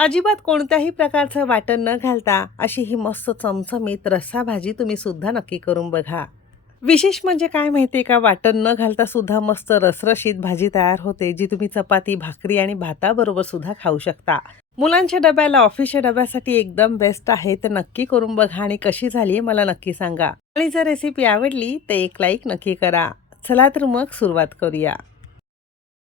अजिबात कोणत्याही प्रकारचं वाटण न घालता अशी ही मस्त चमचमीत रस्सा भाजी तुम्ही सुद्धा नक्की करून बघा. विशेष म्हणजे काय माहिती आहे का? वाटण न घालता सुद्धा मस्त रसरशीत भाजी तयार होते जी तुम्ही चपाती भाकरी आणि भाताबरोबर सुद्धा खाऊ शकता. मुलांच्या डब्याला ऑफिसच्या डब्यासाठी एकदम बेस्ट आहे तर नक्की करून बघा आणि कशी झाली आहे मला नक्की सांगा. आणि जर रेसिपी आवडली तर एक लाईक नक्की करा. चला तर मग सुरुवात करूया.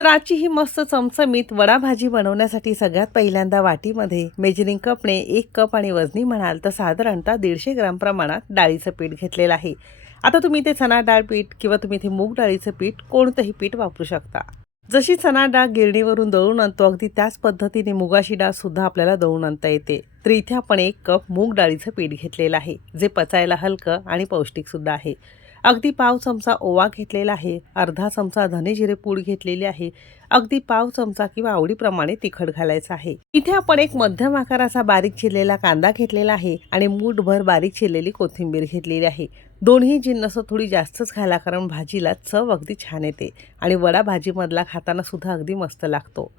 राची ही मस्त चमचमीत वडा भाजी बनवण्यासाठी सगळ्यात पहिल्यांदा वाटीमध्ये मेजरिंग कपने एक कप आणि वजनी म्हणाल तर साधारणतः दीडशे ग्राम प्रमाणात डाळीचं पीठ घेतलेलं आहे. आता तुम्ही ते चणा डाळ पीठ किंवा तुम्ही ते मूग डाळीचं पीठ कोणतंही पीठ वापरू शकता. जशी चणा डाळ गिरणीवरून दळून आणतो अगदी त्याच पद्धतीने मुगाशी डाळ सुद्धा आपल्याला दळून आणता येते. तर इथे आपण एक कप मूग डाळीचं पीठ घेतलेलं आहे जे पचायला हलकं आणि पौष्टिक सुद्धा आहे. अगदी पाव चमचा ओवा घेतलेला आहे अर्धा चमचा धने जिरे पूड घेतलेली आहे अगदी पाव चमचा किंवा आवडीप्रमाणे तिखट घालायचं आहे. इथे आपण एक मध्यम आकाराचा बारीक चिरलेला कांदा घेतलेला आहे आणि मूठभर बारीक चिरलेली कोथिंबीर घेतलेली आहे. दोन्ही जिन्नस थोडी जास्तच घाला कारण भाजीला चव अगदी छान येते आणि वडा भाजीमधला खाताना सुद्धा अगदी मस्त लागतो.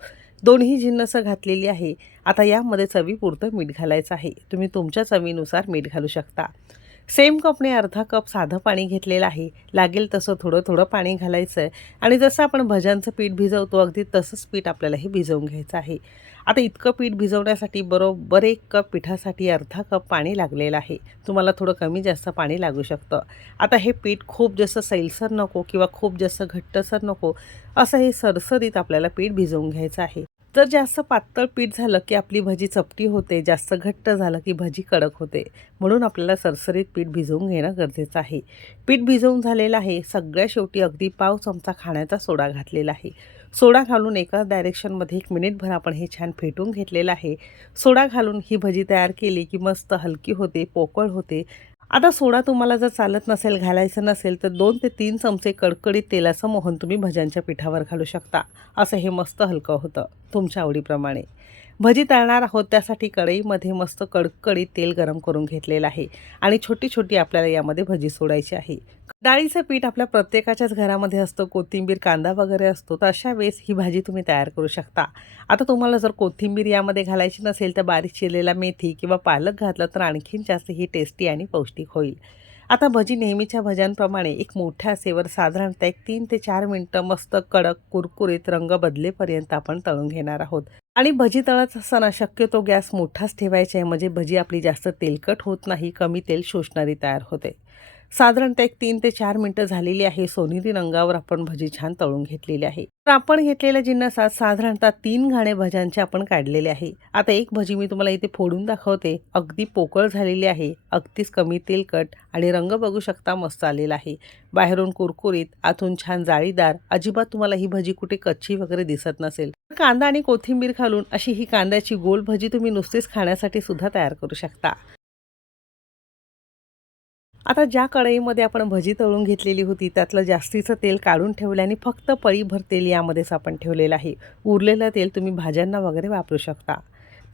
दोन्ही जिन्नस घातलेली आहे. आता यामध्ये चवीपुरतं मीठ घालायचं आहे. तुम्ही तुमच्या चवीनुसार मीठ घालू शकता. सेम कपने अर्धा कप साधं पाणी घेतलेलं आहे. लागेल तसं थोडं थोडं पाणी घालायचं. आहे आणि जसं आपण भज्यांचं पीठ भिजवतो अगदी तसंच पीठ आपल्याला हे भिजवून घ्यायचं आहे. आता इतकं पीठ भिजवण्यासाठी बरोबर एक कप पिठासाठी अर्धा कप पाणी लागलेलं आहे. तुम्हाला थोडं कमी जास्त पाणी लागू शकतं. आता हे पीठ खूप जास्त सैलसर नको किंवा खूप जास्त घट्टसर नको असं हे सरसरीत आपल्याला पीठ भिजवून घ्यायचं आहे. तर जास्त पातळ पीठ झालं की आपली भजी चपटी होते जास्त घट्ट झालं की भजी कडक होते. म्हणून आपल्याला सरसरीत पीठ भिजवून घेणं गरजेचं आहे. पीठ भिजवून झालेलं आहे. सगळ्या शेवटी अगदी पाव चमचा खाण्याचा सोडा घातलेला आहे. सोडा घालून एका डायरेक्शनमध्ये एक मिनिटभर आपण हे छान फेटून घेतलेलं आहे. सोडा घालून ही भजी तयार केली की मस्त हलकी होते पोकळ होते. आता सोडा तुम्हाला जर चालत नसेल घालायचं नसेल तर दोन ते तीन चमचे कडकडीत तेलाचं मोहन तुम्ही भज्यांच्या पिठावर घालू शकता. असं हे मस्त हलकं होतं. तुमच्या आवडीप्रमाणे. भजी तळणार आहोत त्यासाठी कढईमध्ये मस्त कडकडीत तेल गरम करून घेतलेलं आहे आणि छोटी छोटी आपल्याला यामध्ये भजी सोडायची आहे. डाळीचं पीठ आपल्या प्रत्येकाच्याच घरामध्ये असतं कोथिंबीर कांदा वगैरे असतो तर अशा वेळेस ही भाजी तुम्ही तयार करू शकता. आता तुम्हाला जर कोथिंबीर यामध्ये घालायची नसेल तर बारीक चिरलेला मेथी किंवा पालक घातलं तर आणखीन जास्त ही टेस्टी आणि पौष्टिक होईल. आता भजी नेहमीच्या भज्यांप्रमाणे एक मोठ्या सेवर साधारणतः एक तीन ते चार मिनटं मस्त कडक कुरकुरीत रंग बदलेपर्यंत आपण तळून घेणार आहोत. आणि भजी तळत असताना शक्यतो गॅस मोठाच ठेवायचा आहे म्हणजे भजी आपली जास्त तेलकट होत नाही कमी तेल शोषणारी तयार होते. साधारणतः एक तीन ते चार मिनटं झालेली आहे. सोनेरी रंगावर आपण भजी छान तळून घेतलेली आहे. तर आपण घेतलेल्या जिन्नसात साधारणतः तीन घाणे भज्यांचे आपण काढलेले आहे. आता एक भजी मी तुम्हाला इथे फोडून दाखवते. अगदी पोकळ झालेली आहे. अगदीच कमी तेलकट आणि रंग बघू शकता मस्त आलेला आहे. बाहेरून कुरकुरीत आतून छान जाळीदार अजिबात तुम्हाला ही भजी कुठे कच्ची वगैरे दिसत नसेल. कांदा आणि कोथिंबीर घालून अशी ही कांद्याची गोल भजी तुम्ही नुसतीच खाण्यासाठी सुद्धा तयार करू शकता. आता ज्या कढईमध्ये आपण भजी तळून घेतलेली होती त्यातलं जास्तीचं तेल काढून ठेवल्याने फक्त पळीभर तेल यामध्येच आपण ठेवलेलं आहे. उरलेलं तेल तुम्ही भाज्यांना वगैरे वापरू शकता.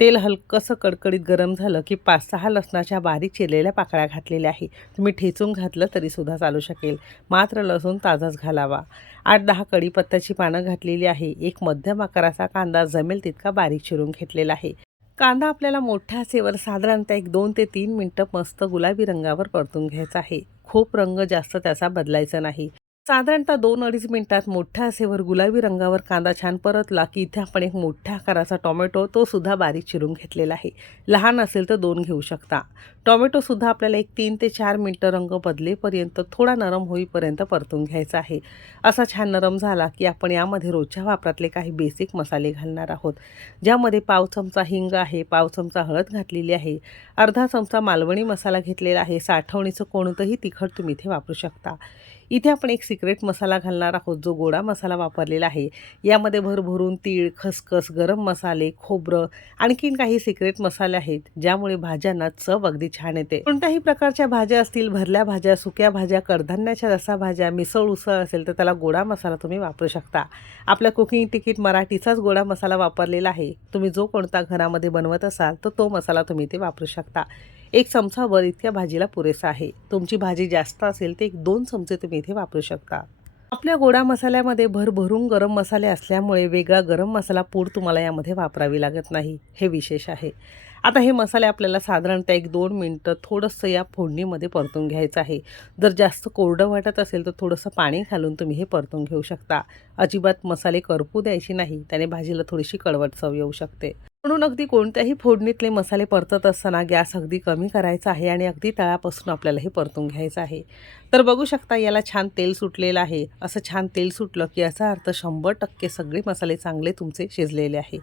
तेल हलकंसं कडकडीत गरम झालं की पाच सहा लसणाच्या बारीक चिरलेल्या पाकळ्या घातलेल्या आहे. तुम्ही ठेचून घातलं तरीसुद्धा चालू शकेल. मात्र लसूण ताजाच घालावा. आठ दहा कढीपत्त्याची पानं घातलेली आहे. एक मध्यम आकाराचा कांदा जमेल तितका बारीक चिरून घेतलेला आहे. कांदा आपल्याला मोठ्या सेवर साधारणतः एक दोन ते तीन मिनटं मस्त गुलाबी रंगावर परतून घ्यायचा आहे. खूप रंग जास्त त्याचा बदलायचा नाही. साधारणतः दोन अडीच मिनटात मोठ्या असेवर गुलाबी रंगावर कांदा छान परतला की इथे आपण एक मोठ्या आकाराचा टोमॅटो तो सुद्धा बारीक चिरून घेतलेला आहे. लहान असेल तर दोन घेऊ शकता. टोमॅटोसुद्धा आपल्याला एक तीन ते चार मिनटं रंग बदलेपर्यंत थोडा नरम होईपर्यंत परतून घ्यायचा आहे. असा छान नरम झाला की आपण यामध्ये रोजच्या वापरातले काही बेसिक मसाले घालणार आहोत. ज्यामध्ये पाव चमचा हिंग आहे पाव चमचा हळद घातलेली आहे अर्धा चमचा मालवणी मसाला घेतलेला आहे साठवणीचं कोणतंही तिखट तुम्ही इथे वापरू शकता. इथे आपण एक सिक्रेट मसाला घालणार आहोत जो गोडा मसाला वापरलेला आहे. यामध्ये भरभरून तीळ खसखस गरम मसाले खोबरं आणखीन काही सिक्रेट मसाले आहेत ज्यामुळे भाज्यांना चव अगदी छान येते. कोणत्याही प्रकारच्या भाज्या असतील भरल्या भाज्या सुक्या भाज्या कडधान्याच्या रसा भाज्या मिसळ उसळ असेल तर त्याला गोडा मसाला तुम्ही वापरू शकता. आपल्या कुकिंग तिकीट मराठीचाच गोडा मसाला वापरलेला आहे. तुम्ही जो कोणता घरामध्ये बनवत असाल तर तो मसाला तुम्ही ते वापरू शकता. एक चमचाभर इतक्या भाजीला पुरेसा आहे. तुमची भाजी जास्त असेल तर एक दोन चमचे तुम्ही इथे वापरू शकता. आपल्या गोडा मसाल्यामध्ये भरभरून गरम मसाले असल्यामुळे वेगळा गरम मसाला पूड तुम्हाला यामध्ये वापरावी लागत नाही. हे विशेष आहे. आता हे मसाले आपल्याला साधारणतः एक दोन मिनटं थोडंसं या फोडणीमध्ये परतून घ्यायचं आहे. जर जास्त कोरडं वाटत असेल तर थोडंसं पाणी घालून तुम्ही हे परतून घेऊ शकता. अजिबात मसाले करपू द्यायचे नाही त्याने भाजीला थोडीशी कडवट चव येऊ शकते. म्हणून अगदी कोणत्याही फोडणीतले मसाले परतत असताना गॅस अगदी कमी करायचा आहे आणि अगदी तळापासून आपल्याला हे परतून घ्यायचं आहे. तर बघू शकता याला छान तेल सुटलेलं आहे. असं छान तेल सुटलं की याचा अर्थ शंभर टक्के सगळे मसाले चांगले तुमचे शिजलेले आहे.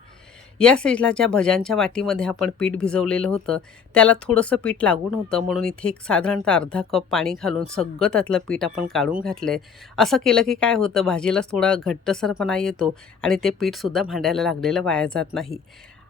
या साईजला ज्या भज्यांच्या वाटीमध्ये आपण पीठ भिजवलेलं होतं त्याला थोडंसं पीठ लागून होतं. म्हणून इथे एक साधारणतः अर्धा कप पाणी घालून सगळं त्यातलं पीठ आपण काढून घातलं आहे असं केलं की काय होतं भाजीला थोडा घट्टसरपणा येतो आणि ते पीठसुद्धा भांड्याला लागलेलं वाया जात नाही.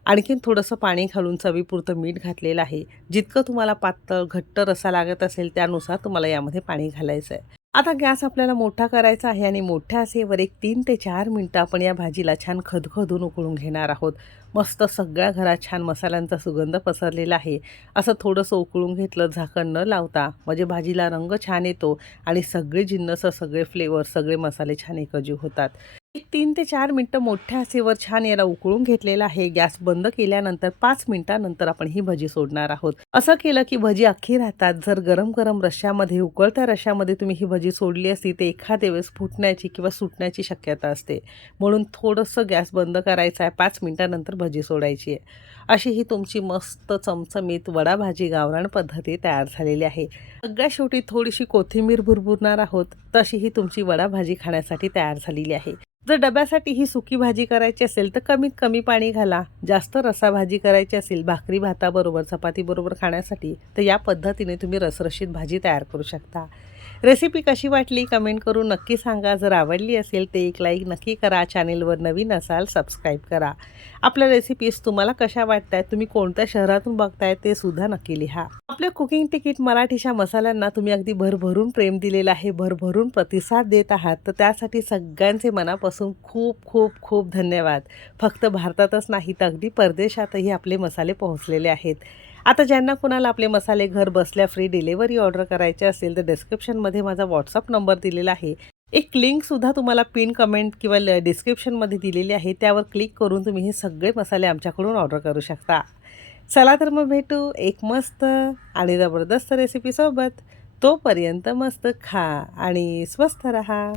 आणखीन थोडंसं पाणी घालून चवीपुरतं मीठ घातलेलं आहे. जितकं तुम्हाला पातळ घट्ट रसा लागत असेल त्यानुसार तुम्हाला यामध्ये पाणी घालायचं आहे आता गॅस आपल्याला मोठा करायचा आहे आणि मोठ्या असेवर एक तीन ते चार मिनटं आपण या भाजीला छान खदखदून उकळून घेणार आहोत. मस्त सगळ्या घरात छान मसाल्यांचा सुगंध पसरलेला आहे. असं थोडंसं उकळून घेतलं झाकण न लावता म्हणजे भाजीला रंग छान येतो आणि सगळे जिन्नस सगळे फ्लेवर सगळे मसाले छान एकजीव होतात. एक तीन ते चार मिनटं मोठ्या आसेवर छान याला उकळून घेतलेला आहे. गॅस बंद केल्यानंतर पाच मिनिटानंतर आपण ही भजी सोडणार आहोत. असं केलं की भजी अख्खी राहतात. जर गरम गरम रश्यामध्ये उकळत्या रश्यामध्ये तुम्ही ही भजी सोडली असती तर एखाद्या वेळेस फुटण्याची किंवा सुटण्याची शक्यता असते. म्हणून थोडंसं गॅस बंद करायचा आहे. पाच मिनिटानंतर भजी सोडायची आहे. अशी ही तुमची मस्त चमचमीत वडा भाजी गावरान पद्धती तयार झालेली आहे. सगळ्या शेवटी थोडीशी कोथिंबीर भुरभुरणार आहोत. तशी ही तुमची वडा भाजी खाण्यासाठी तयार झालेली आहे. जर डब्यासाठी ही सुकी भाजी करायची असेल तर कमीत कमी पाणी घाला. जास्त रसा भाजी करायची असेल भाकरी भाताबरोबर चपातीबरोबर खाण्यासाठी तर या पद्धतीने तुम्ही रसरशीत भाजी तयार करू शकता. रेसिपी कशी वाटली कमेंट करून नक्की सांगा. जर आवडली असेल तर एक लाईक नक्की करा. चॅनेलवर नवीन असाल सबस्क्राईब करा. आपल्या रेसिपीज तुम्हाला कशा वाटत आहेत तुम्ही कोणत्या शहरातून बघताय ते सुद्धा नक्की लिहा. आपल्या कुकिंग तिकीट मराठीच्या मसाल्यांना तुम्ही अगदी भरभरून प्रेम दिलेलं आहे भरभरून प्रतिसाद देत आहात. तर त्यासाठी सगळ्यांचे मनापासून खूप खूप खूप धन्यवाद. फक्त भारतातच नाही तर अगदी परदेशातही आपले मसाले पोहोचलेले आहेत. आता ज्यांना कुणाला आपले मसाले घर बसल्या फ्री डिलेवरी ऑर्डर करायचे असेल तर डिस्क्रिप्शनमध्ये माझा व्हॉट्सअप नंबर दिलेला आहे. एक लिंकसुद्धा तुम्हाला पिन कमेंट किंवा ल डिस्क्रिप्शनमध्ये दिलेली आहे. त्यावर क्लिक करून तुम्ही हे सगळे मसाले आमच्याकडून ऑर्डर करू शकता. चला तर मग भेटू एक मस्त आणि जबरदस्त रेसिपीसोबत तोपर्यंत मस्त खा आणि स्वस्त रहा.